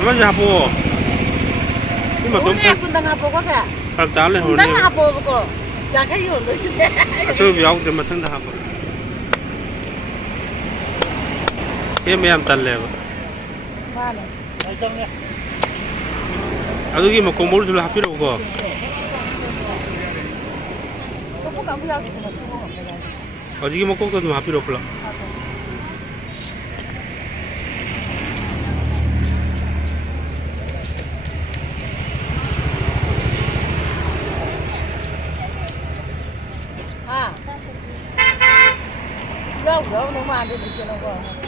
얼마지 하보? 이마 돈 팔. 군당 하보 거사. 밥 달래 군당 오늘. 하보 그거. 약해요 너 이제. 저 비하고 좀 쓴다 하보. 얘 매암 달래. 만에. 알짱해. 아저기 뭐 공모를 들어 합비로 그거. 또 까불라고 어저기 뭐 꼭도 좀 합비로 불러. 아. 야, 너무 안 되시는 거.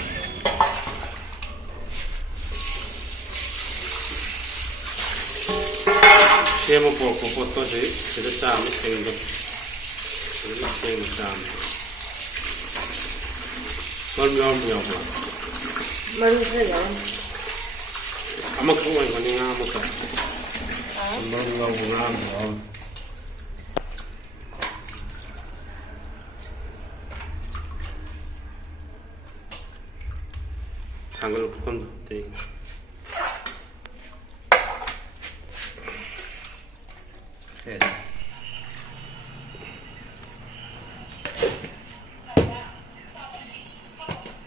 Dia mau foto sih, kita sama singgung, ini singgung sama. Kalau apa? Mana ya? Amak kau yang mana ngamak kan? Kalau ngamak. Tanggal bukan tuh.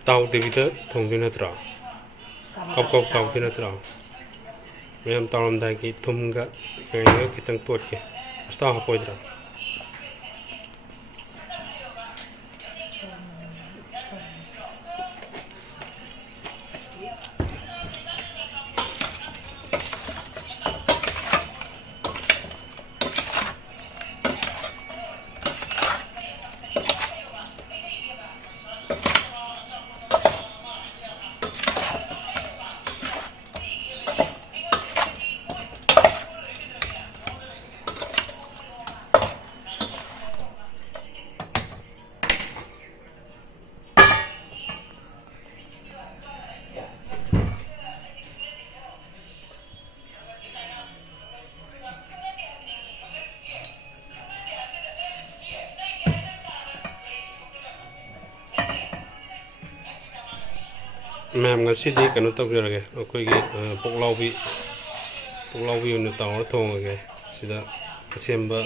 Tàu từ vít thông tin hết rồi, cọc tàu tin hết rồi. Mình tàu làm đại cái thùng cái tăng tuột cái, tàu học rồi. Mềm ngasi đi cái nó tao kêu là cái, nó coi cái bốc lau vi nó tao nó thong cái, xí đó, xem bữa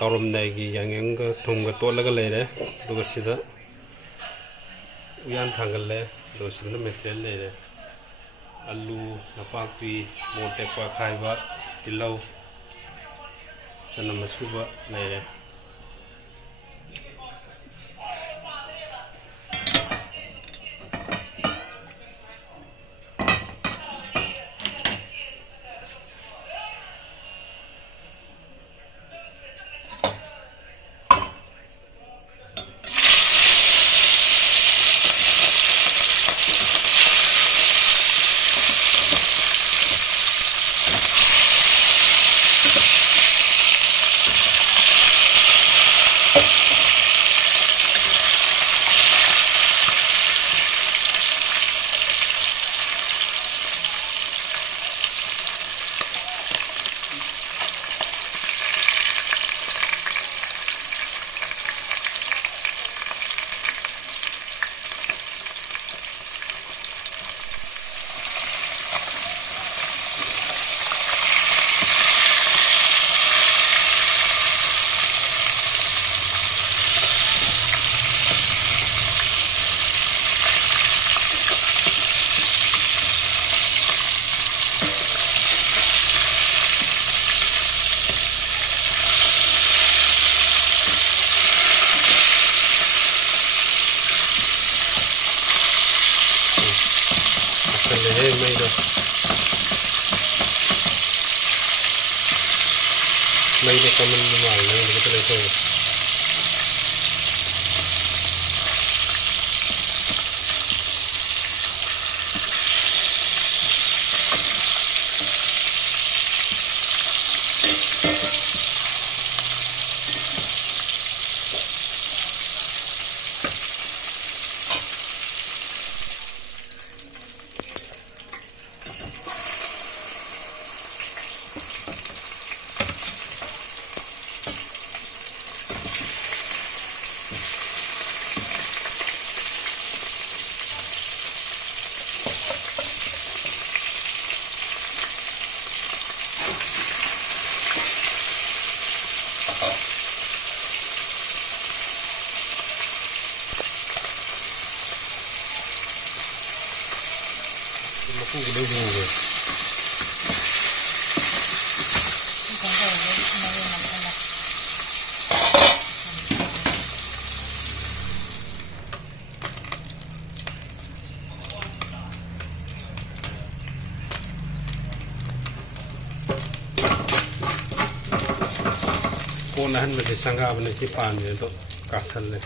tao làm này cái dạng cái thùng cái toa là cái lề đấy, tôi cái xí đó, uyan thang cái lề, rồi xí nó mệt cái lề đấy, alu, napa tui, một tép qua khai vợ, thì lâu, cho nó mà súp vợ này đấy. May di ka man lumal na hindi ko talaga ito. ꯃꯀꯨꯒ ꯂꯣꯏ ꯍꯨꯈ꯭ꯔꯦ ꯀꯣꯟ ꯑꯍꯟꯕꯁꯦ ꯁꯪꯒꯥꯕꯅꯦ ꯁꯤ ꯄꯥꯟꯁꯦ ꯑꯗꯣ ꯀꯥꯁꯜꯂꯦ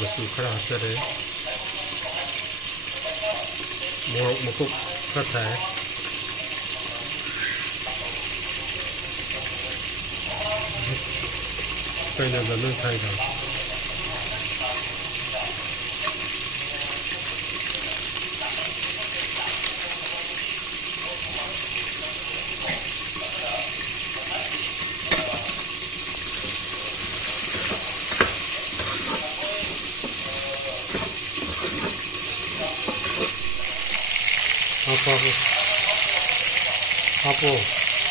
ꯃꯆꯨ ꯈꯔ ꯍꯥꯞꯆꯔꯦ ꯃꯣꯔꯣꯛ ꯃꯀꯨꯞ ꯈꯔ ꯊꯥꯏ ꯀꯩꯅꯣꯗ ꯅꯣꯏ ꯊꯥꯏꯗꯣ 하고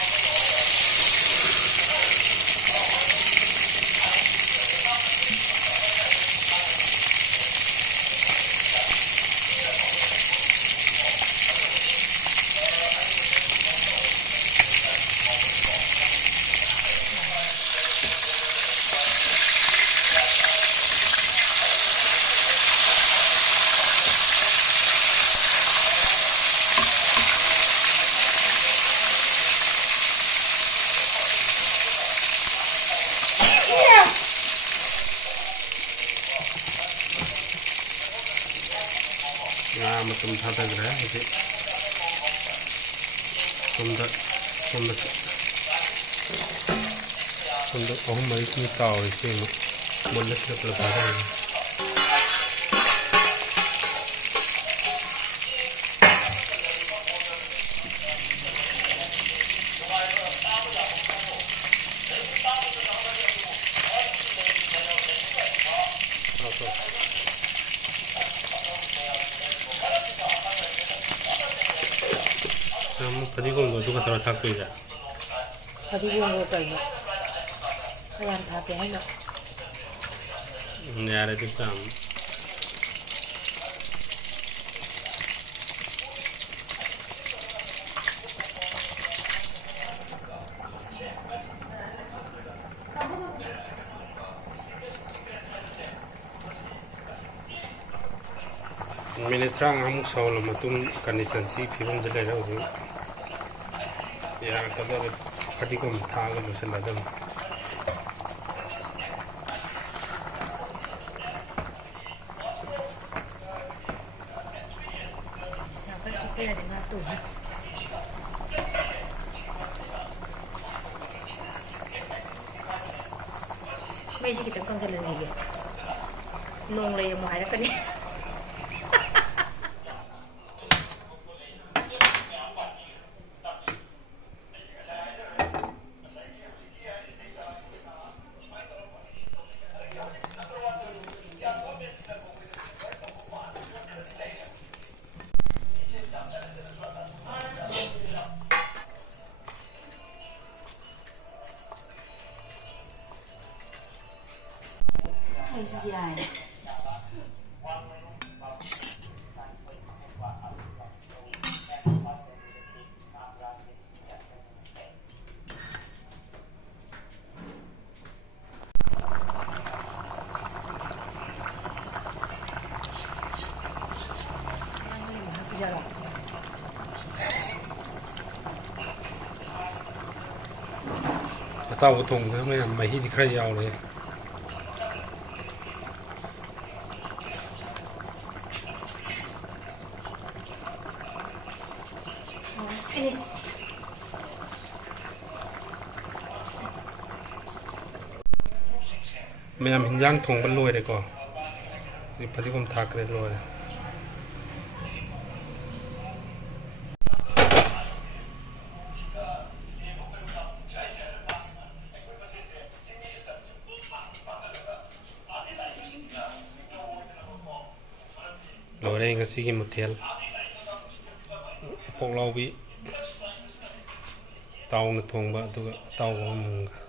좀 닫아주래 이제 좀더 어흥 많이 좀 따오 이렇게 몰래 시럽을 받아요. फरीगोम दुका थोड़ा थाक जा फरीगोम को कइनो कयाम थाके हैन यारे तो साम मिनट ट्रांग अमुक सावल मतुम कंडीशन सी फिल्म जले रहउसी या कदर फटीकोम थाग लुसलदम ꯃꯩꯁꯤ ꯈꯤꯇꯪ ꯀꯪꯁꯤꯜꯍꯟꯈꯤꯒꯦ ꯅꯣꯡ ꯂꯩ ꯑꯃꯨꯛ ꯍꯥꯏꯔꯛꯀꯅꯤ ꯑꯩꯁꯨ ꯌꯥꯏ ꯑꯇꯥꯎꯕ ꯊꯣꯡꯕꯗꯅ ꯃꯌꯥꯝ ꯃꯍꯤꯗꯤ ꯈꯔ ꯌꯥꯎꯔꯦ ꯃꯌꯥꯝ ꯍꯤꯟꯖꯥꯡ ꯊꯣꯡꯕ ꯂꯣꯏꯔꯦꯀꯣ ꯐꯗꯤꯒꯣꯝ ꯊꯥꯛꯈ꯭ꯔꯦ ꯂꯣꯏꯔꯦ ꯂꯣꯏꯔꯦ ꯉꯁꯤꯒꯤ ꯃꯊꯦꯜ ꯄꯣꯛꯂꯥꯎꯕꯤ ꯇꯥꯎꯅ ꯊꯣꯡꯕ ꯑꯗꯨꯒ ꯑꯇꯥꯎꯕ ꯑꯃꯒ